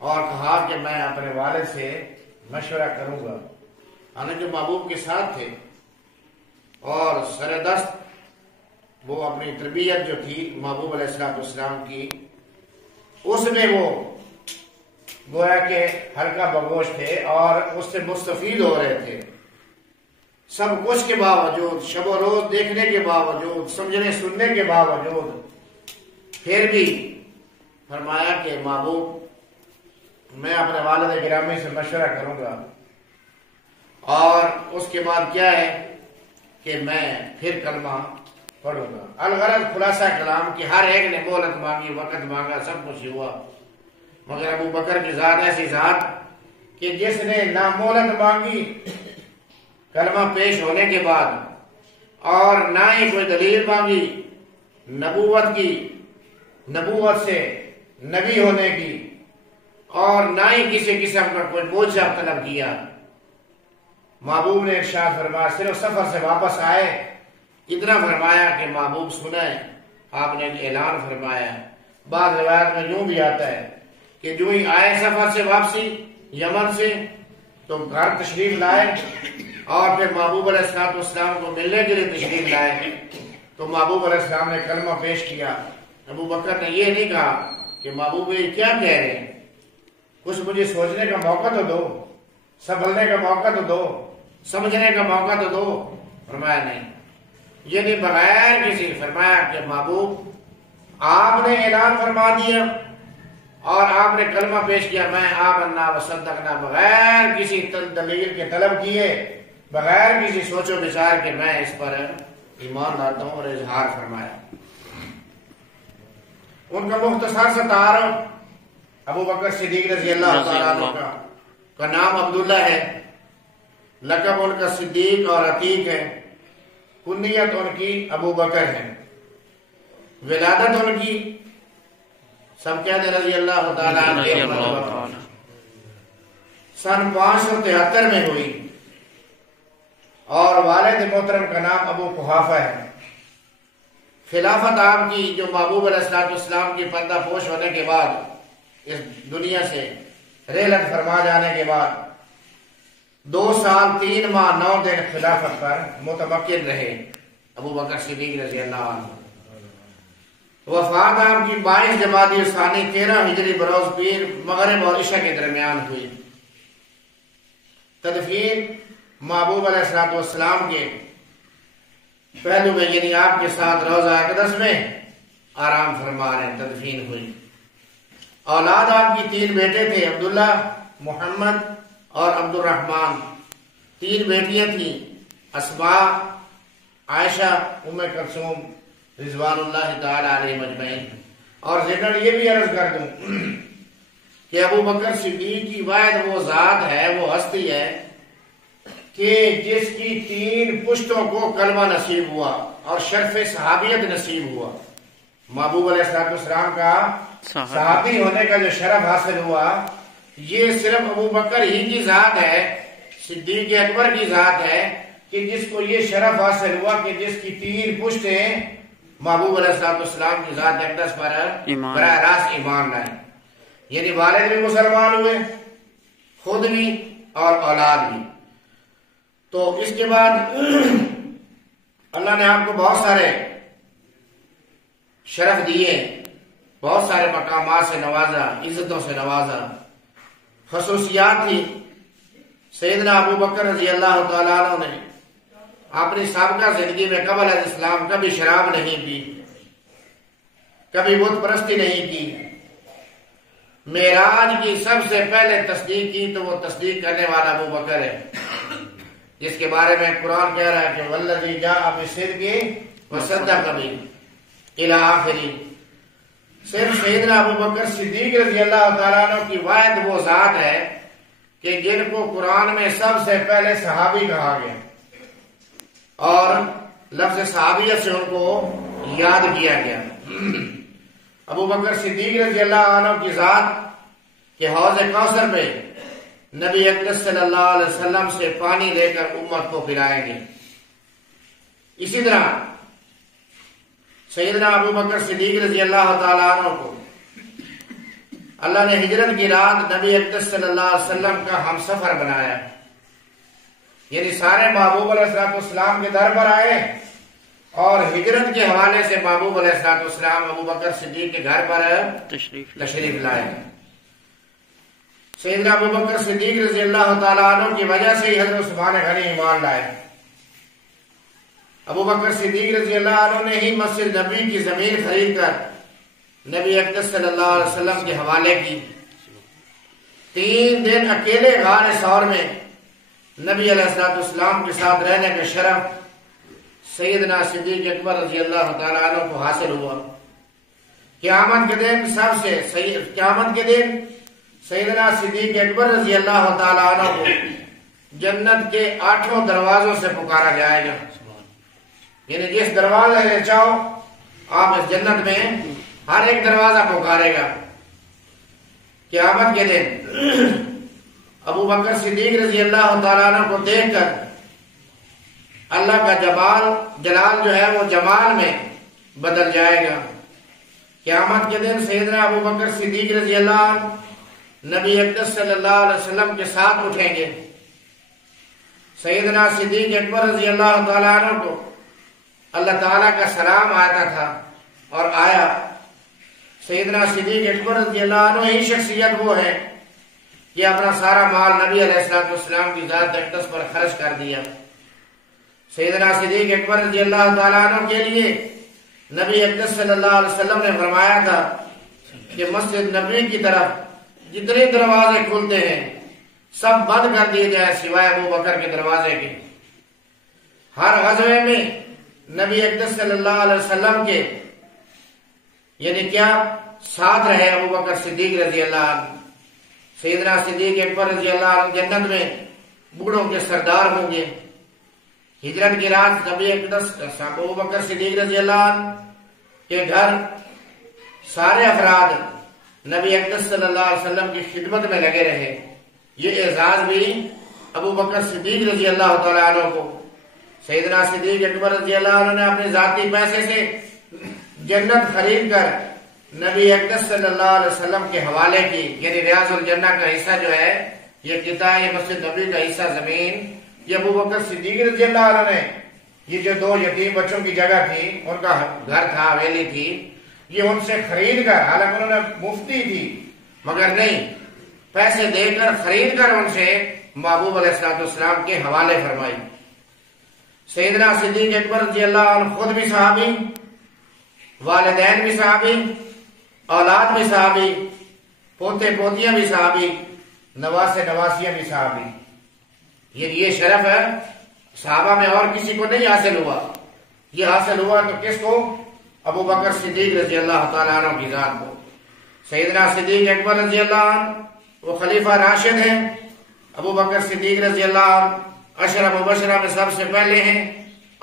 اور کہا کہ میں اپنے والد سے مشورہ کروں گا، حالانکہ محبوب کے ساتھ تھے اور سر دست وہ اپنی تربیت جو تھی محبوب علیہ السلام کی، اس میں وہ گویا کہ ہلکا بگوش تھے اور اس سے مستفید ہو رہے تھے۔ سب کچھ کے باوجود، شب و روز دیکھنے کے باوجود، سمجھنے سننے کے باوجود، پھر بھی فرمایا کہ محبوب میں اپنے والد گرامی سے مشورہ کروں گا، اور اس کے بعد کیا ہے کہ میں پھر کلمہ پڑھوں گا۔ الغرض خلاصہ کلام کہ ہر ایک نے مہلت مانگی، وقت مانگا، سب کچھ ہوا، مگر ابو بکر کی ذات ایسی ذات کہ جس نے نہ مہلت مانگی کلمہ پیش ہونے کے بعد، اور نہ ہی کوئی دلیل مانگی نبوت کی، نبوت سے نبی ہونے کی، اور نہ ہی کسی قسم کا کوئی موجزہ طلب کیا۔ محبوب نے ارشاد فرمایا، صرف سفر سے واپس آئے اتنا فرمایا کہ محبوب سنیں، آپ نے اعلان فرمایا۔ بعض روایت میں یوں بھی آتا ہے کہ جو ہی آئے سفر سے واپسی یمن سے تو گھر تشریف لائے، اور پھر محبوب علیہ السلام کو ملنے کے لیے تشریف لائے تو محبوب علیہ السلام نے کلمہ پیش کیا۔ ابو بکر نے یہ نہیں کہا کہ محبوب یہ کیا کہہ رہے ہیں، کچھ مجھے سوچنے کا موقع تو دو، سنبھلنے کا موقع تو دو، سمجھنے کا موقع تو دو۔ فرمایا نہیں، یہ نہیں، بغیر کسی، فرمایا کہ محبوب آپ نے اعلان فرما دیا اور آپ نے کلمہ پیش کیا، میں آمنا و صدقنا، بغیر کسی دلیل کے طلب کیے، بغیر کسی سوچ و بچار کے میں اس پر ایمان لاتا ہوں، اور اظہار فرمایا۔ ان کا مختصر سا تعارف، ابو بکر صدیق رضی اللہ تعالیٰ عنہ کا نام عبداللہ ہے، لقب ان کا صدیق اور عتیق ہے، کنیت ان کی ابو بکر ہے، ولادت ان کی سب کہتے رضی اللہ تعالیٰ عنہ سن 573 میں ہوئی، اور والد محترم کا نام ابو قحافہ ہے۔ خلافت آپ کی جو محبوب علیہ السلام کی پردہ پوش ہونے کے بعد، اس دنیا سے رحلت فرما جانے کے بعد 2 سال 3 ماہ 9 دن خلافت پر متمکن رہے ابو بکر صدیق رضی اللہ عنہ۔ وفات آپ کی 22 جمادی الثانی 13 ہجری بروز پیر مغرب اور عشاء کے درمیان ہوئی۔ تدفین محبوب علیہ السلام کے پہلو میں، یعنی آپ کے ساتھ روضہ اقدس میں آرام فرما رہے، تدفین ہوئی۔ اولاد آپ کی 3 بیٹے تھے، عبداللہ، محمد اور عبد الرحمن۔ 3 بیٹیاں تھیں، اسماء، عائشہ، ام کلثوم رضوان اللہ تعالی علیہ مجمعین۔ اور ذکر یہ بھی عرض کر دوں کہ ابو بکر صدیق کی واحد وہ ذات ہے، وہ ہستی ہے کہ جس کی 3 پشتوں کو کلمہ نصیب ہوا اور شرف صحابیت نصیب ہوا۔ محبوب علیہ السلام کا صحابی ہونے کا جو شرف حاصل ہوا، یہ صرف ابو بکر ہی کی ذات ہے، صدیق اکبر کی ذات ہے کہ جس کو یہ شرف حاصل ہوا کہ جس کی 3 پشتیں محبوب علیہ السلام کی ذات اقدس پر براہ راست ایمان لائے، یعنی والد بھی مسلمان ہوئے، خود بھی اور اولاد بھی۔ تو اس کے بعد اللہ نے آپ کو بہت سارے شرف دیے، بہت سارے مقامات سے نوازا، عزتوں سے نوازا۔ خصوصیات تھی، سیدنا ابو بکر رضی اللہ تعالیٰ عنہ نے اپنی سابقہ زندگی میں قبل اسلام کبھی شراب نہیں پی، کبھی بت پرستی نہیں کی۔ معراج کی سب سے پہلے تصدیق کی تو وہ تصدیق کرنے والا ابو بکر ہے، جس کے بارے میں قرآن کہہ رہا ہے کہ والذی جاء بالصدق وصدق بہ الی آخری۔ صرف سیدنا ابو بکر صدیق رضی اللہ تعالیٰ عنہ کی واحد وہ ذات ہے کہ جن کو قرآن میں سب سے پہلے صحابی کہا گیا، اور لفظ صحابیت سے ان کو یاد کیا گیا۔ ابو بکر صدیق رضی اللہ عنہ کی ذات کہ حوض کوثر پہ نبی اقدس صلی اللہ علیہ وسلم سے پانی لے کر امت کو پلائیں گے۔ اسی طرح سیدنا ابو بکر صدیق رضی اللہ تعالیٰ عنہ کو اللہ نے ہجرت کی رات نبی اقدس صلی اللہ علیہ وسلم کا ہم سفر بنایا، یعنی سارے محبوب علیہ السلام کے در پر آئے اور ہجرت کے حوالے سے محبوب علیہ السلام ابو بکر صدیق کے گھر پر تشریف لائے۔ سیدنا ابو بکر صدیق رضی اللہ تعالیٰ عنہ کی وجہ سے ہی حضرت عثمان غنی ایمان لائے۔ ابو بکر صدیق رضی اللہ عنہ نے ہی مسجد نبی کی زمین خرید کر نبی اقدس صلی اللہ علیہ وسلم کے حوالے کی۔ 3 دن اکیلے غار ثور میں نبی علیہ السلام کے ساتھ رہنے کا شرف سیدنا صدیق اکبر رضی اللہ تعالیٰ عنہ کو حاصل ہوا۔ قیامت کے دن سیدنا صدیق اکبر رضی اللہ تعالیٰ عنہ کو جنت کے 8 دروازوں سے پکارا جائے گا، یعنی جس دروازے سے چاہو آپ اس جنت میں ہر ایک دروازہ پکارے گا۔ قیامت کے دن ابو بکر صدیق رضی اللہ تعالیٰ عنہ کو دیکھ کر اللہ کا جلال جو ہے وہ جمال میں بدل جائے گا۔ قیامت کے دن سیدنا ابو بکر صدیق رضی اللہ عنہ نبی اقدس صلی اللہ علیہ وسلم کے ساتھ اٹھیں گے۔ سیدنا صدیق اکبر رضی اللہ تعالیٰ عنہ کو اللہ تعالیٰ کا سلام آتا تھا اور آیا۔ سیدنا صدیق اکبر رضی اللہ عنہ ہی شخصیت وہ ہے کہ اپنا سارا مال نبی علیہ السلام کی ذات اقدس پر خرچ کر دیا۔ سیدنا صدیق اکبر رضی اللہ تعالیٰ عنہ کے لیے نبی اقدس صلی اللہ علیہ وسلم نے فرمایا تھا کہ مسجد نبی کی طرف جتنے دروازے کھلتے ہیں سب بند کر دیے جائے سوائے ابو بکر کے دروازے کے۔ ہر غزوے میں نبی اقدس صلی اللہ علیہ وسلم کے یعنی کیا ساتھ رہے ابو بکر صدیق رضی اللہ عنہ۔ سیدنا صدیق اکبر رضی اللہ عنہ جنت میں بوڑھوں کے سردار ہوں گے۔ ہجرت کی رات نبی اقدس ابو بکر صدیق رضی اللہ عنہ کے گھر سارے افراد نبی اقدس صلی اللہ علیہ وسلم کی خدمت میں لگے رہے۔ یہ اعزاز بھی ابو بکر صدیق رضی اللہ تعالیٰ عنہ کو سیدنا صدیق اکبر رضی اللہ عنہ نے اپنے ذاتی پیسے سے جنت خرید کر نبی اقدس صلی اللہ علیہ وسلم کے حوالے کی، یعنی ریاض الجنہ کا حصہ جو ہے یہ قطع مسجد نبی کا حصہ زمین یہ ابو بکر صدیق رضی اللہ عنہ نے یہ جو 2 یتیم بچوں کی جگہ تھی، ان کا گھر تھا، حویلی تھی، یہ ان سے خرید کر، حالانکہ انہوں نے مفتی تھی مگر نہیں، پیسے دے کر خرید کر ان سے محبوب علیہ السلام کے حوالے فرمائی۔ سیدنا صدیق اکبر رضی اللہ عنہ خود بھی صحابی، والدین بھی صحابی، اولاد بھی صحابی، پوتے پوتیاں بھی صحابی، نواسے نواسیاں بھی صحابی۔ یہ شرف ہے صحابہ میں اور کسی کو نہیں حاصل ہوا، یہ حاصل ہوا تو کس کو؟ ابو بکر صدیق رضی اللہ تعالیٰ عنہ کی ذات کو۔ سیدنا صدیق اکبر رضی اللہ عنہ وہ خلیفہ راشد ہیں، ابو بکر صدیق رضی اللہ عنہ عشرہ مبشرہ میں سب سے پہلے ہیں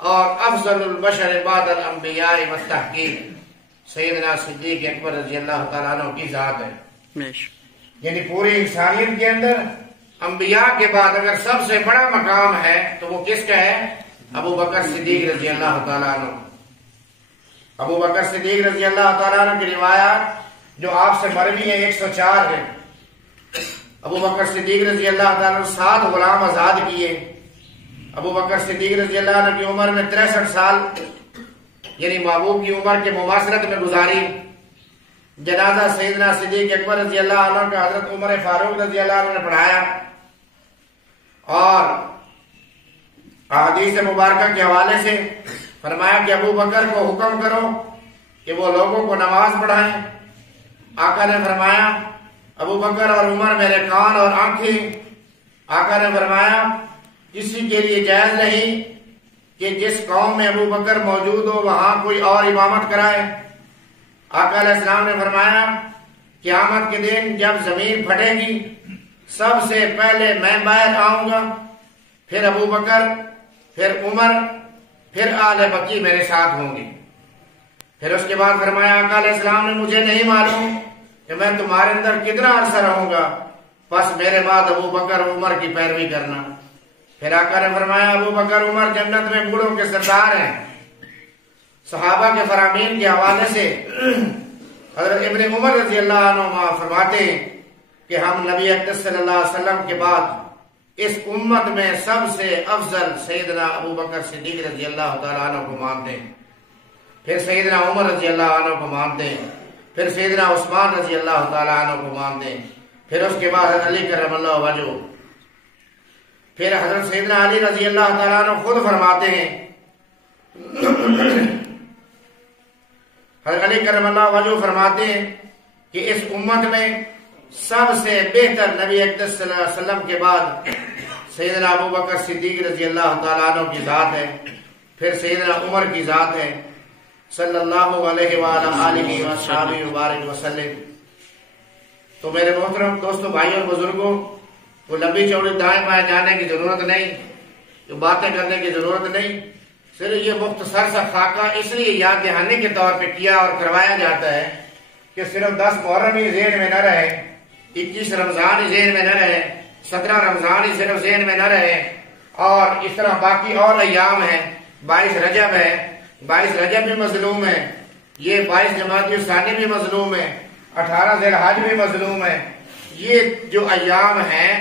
اور افضل البشر بعد الانبیاء والتحقیق سیدنا صدیق اکبر رضی اللہ تعالیٰ عنہ کی ذات ہے۔ یعنی پوری انسانیت کے اندر انبیاء کے بعد اگر سب سے بڑا مقام ہے تو وہ کس کا ہے؟ ابو بکر صدیق رضی اللہ تعالیٰ عنہ۔ ابو بکر صدیق رضی اللہ تعالیٰ عنہ کی روایات جو آپ سے مروی ہیں 104 ہیں۔ ابو بکر صدیق رضی اللہ تعالیٰ عنہ 7 غلام آزاد کیے۔ ابو بکر صدیق رضی اللہ عنہ کی عمر میں 63 سال یعنی محبوب کی عمر کے مماثلت میں گزاری۔ جنازہ سیدنا صدیق اکبر رضی اللہ عنہ کا حضرت عمر فاروق رضی اللہ عنہ نے پڑھایا اور احادیث مبارکہ کے حوالے سے فرمایا کہ ابو بکر کو حکم کرو کہ وہ لوگوں کو نماز پڑھائیں۔ آقا نے فرمایا ابو بکر اور عمر میرے کان اور آنکھیں۔ آقا نے فرمایا کسی کے لیے جائز نہیں کہ جس قوم میں ابو بکر موجود ہو وہاں کوئی اور امامت کرائے۔ آقا علیہ السلام نے فرمایا قیامت کے دن جب زمین پھٹے گی سب سے پہلے میں باہر آؤں گا، پھر ابو بکر، پھر عمر، پھر آل بقی میرے ساتھ ہوں گے۔ پھر اس کے بعد فرمایا آقا علیہ السلام نے مجھے نہیں معلوم کہ میں تمہارے اندر کتنا عرصہ رہوں گا، بس میرے بعد ابو بکر عمر کی پیروی کرنا۔ پھر آقا نے فرمایا ابو بکر عمر جنت میں بوڑھوں کے سردار ہیں۔ صحابہ کے فرامین کے حوالے سے حضرت ابن عمر رضی اللہ عنہ فرماتے ہیں کہ ہم نبی اقدس صلی اللہ علیہ وسلم کے بعد اس امت میں سب سے افضل سیدنا ابو بکر صدیق رضی اللہ تعالیٰ عنہ کو مانتے ہیں، پھر سیدنا عمر رضی اللہ عنہ کو مانتے ہیں، پھر سیدنا عثمان رضی اللہ تعالیٰ عنہ کو مانتے ہیں، پھر اس کے بعد حضرت علی کرم اللہ وجہہ، پھر حضرت سیدنا علی رضی اللہ تعالیٰ عنہ خود فرماتے ہیں، حضرت علی کرم اللہ وجہہ فرماتے ہیں کہ اس امت میں سب سے بہتر نبی اقدس صلی اللہ علیہ وسلم کے بعد سیدنا ابو بکر صدیق رضی اللہ تعالیٰ عنہ کی ذات ہے، پھر سیدنا عمر کی ذات ہے صلی اللہ علیہ وآلہ وصحبہ وبارک وسلم۔ تو میرے محترم دوستوں، بھائیوں اور بزرگوں، وہ لمبی چوڑی دائیں بائیں جانے کی ضرورت نہیں، جو باتیں کرنے کی ضرورت نہیں، صرف یہ مختصر سا خاکہ اس لیے یاد دہانی کے طور پہ کیا اور کروایا جاتا ہے کہ صرف 10 محرم ہی ذہن میں نہ رہے، 21 رمضان ہی ذہن میں نہ رہے، 17 رمضان ہی صرف ذہن میں نہ رہے، اور اس طرح باقی اور ایام ہیں، 22 رجب ہے، 22 رجب بھی مظلوم ہے، یہ 22 جمادی الثانی بھی مظلوم ہے، 18 ذی الحج بھی مظلوم ہے، یہ جو ایام ہیں،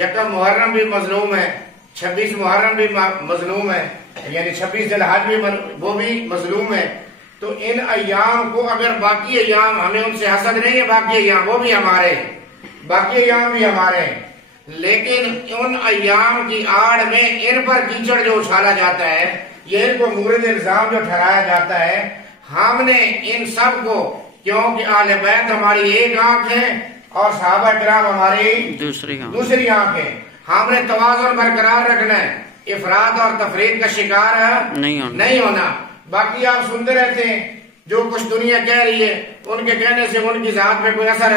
یکم محرم بھی مظلوم ہے، 26 محرم بھی مظلوم ہے، یعنی 26 ذی الحج بھی وہ بھی مظلوم ہے۔ تو ان ایام کو اگر باقی ایام، ہمیں ان سے حسد نہیں ہے، باقی ایام وہ بھی ہمارے، باقی ایام بھی ہمارے، لیکن ان ایام کی آڑ میں ان پر کیچڑ جو اچھالا جاتا ہے، یہ ان کو مورد الزام جو ٹھہرایا جاتا ہے، ہم نے ان سب کو، کیونکہ اہل بیت ہماری ایک آنکھ ہے اور صحابہ کرام ہماری دوسری آنکھ ہے، ہم نے توازن برقرار رکھنا ہے، افراد اور تفرید کا شکار نہیں ہونا۔ باقی آپ سنتے رہتے ہیں جو کچھ دنیا کہہ رہی ہے، ان کے کہنے سے ان کی ذات پہ کوئی اثر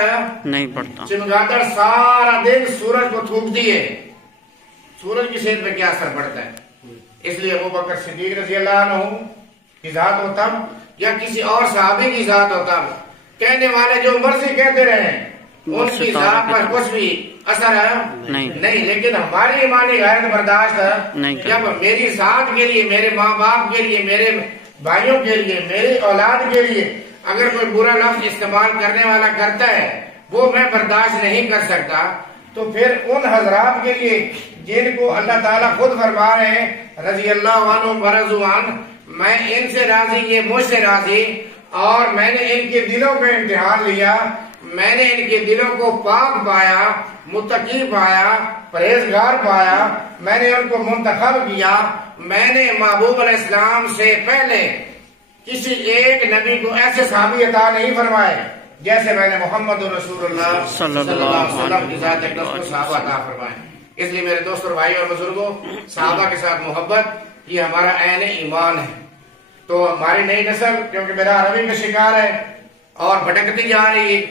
نہیں پڑتا۔ چمگادڑ سارا دن سورج کو تھوکتی ہے، سورج کی صحت پہ کیا اثر پڑتا ہے؟ اس لیے ابو بکر صدیق رضی اللہ عنہ کی ذات ہو تب، یا کسی اور صحابی کی ذات ہو تب، کہنے والے جو مرضی کہتے رہے، ان کی ذات پر کچھ بھی اثر نہیں، لیکن ہماری ایمانی غیرت برداشت جب میری ذات کے لیے، میرے ماں باپ کے لیے، میرے بھائیوں کے لیے، میری اولاد کے لیے اگر کوئی برا لفظ استعمال کرنے والا کرتا ہے، وہ میں برداشت نہیں کر سکتا، تو پھر ان حضرات کے لیے جن کو اللہ تعالیٰ خود فرما رہے ہیں رضی اللہ عنہ ورضوا عنہ، میں ان سے راضی، یہ مجھ سے راضی، اور میں نے ان کے دلوں پہ امتحان لیا، میں نے ان کے دلوں کو پاک پایا، متقی پایا، پرہیزگار پایا، میں نے ان کو منتخب کیا، میں نے محبوب علیہ السلام سے پہلے کسی ایک نبی کو ایسے صحابی عطا نہیں فرمائے جیسے میں نے محمد رسول اللہ صلی اللہ علیہ وسلم کی ذات اقدس کو صحابہ عطا فرمائے۔ اس لیے میرے دوست اور بھائی اور بزرگوں، صحابہ کے ساتھ محبت یہ ہمارا عین ایمان ہے۔ تو ہماری نئی نسل کیونکہ میرا عربی کا شکار ہے اور بھٹکتی جا رہی ہے،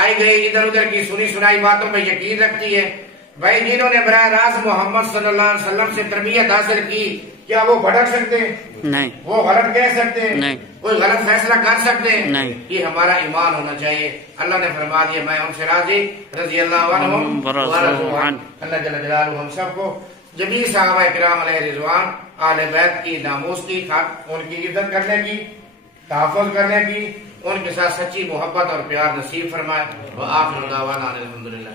آئی گئی ادھر ادھر کی سنی سنائی باتوں پہ یقین رکھتی ہے، بھائی جنہوں نے براہ راست محمد صلی اللہ علیہ وسلم سے تربیت حاصل کی، کیا وہ بھٹک سکتے ہیں؟ نہیں۔ وہ غلط کہہ سکتے ہیں؟ نہیں۔ کوئی غلط فیصلہ کر سکتے ہیں؟ نہیں۔ یہ ہمارا ایمان ہونا چاہیے۔ اللہ نے فرما دیا میں ان سے راضی، رضی اللہ عنہم ورضوا عنہ۔ اللہ جل جلالہ ہم سب کو جمیع صحابہ کرام علیہ رضوان، اہل بیت کی ناموس کی، ان کی عزت کرنے کی، تحفظ کرنے کی، ان کے ساتھ سچی محبت اور پیار نصیب فرمائے۔ وآخر دعوانا الحمدللہ۔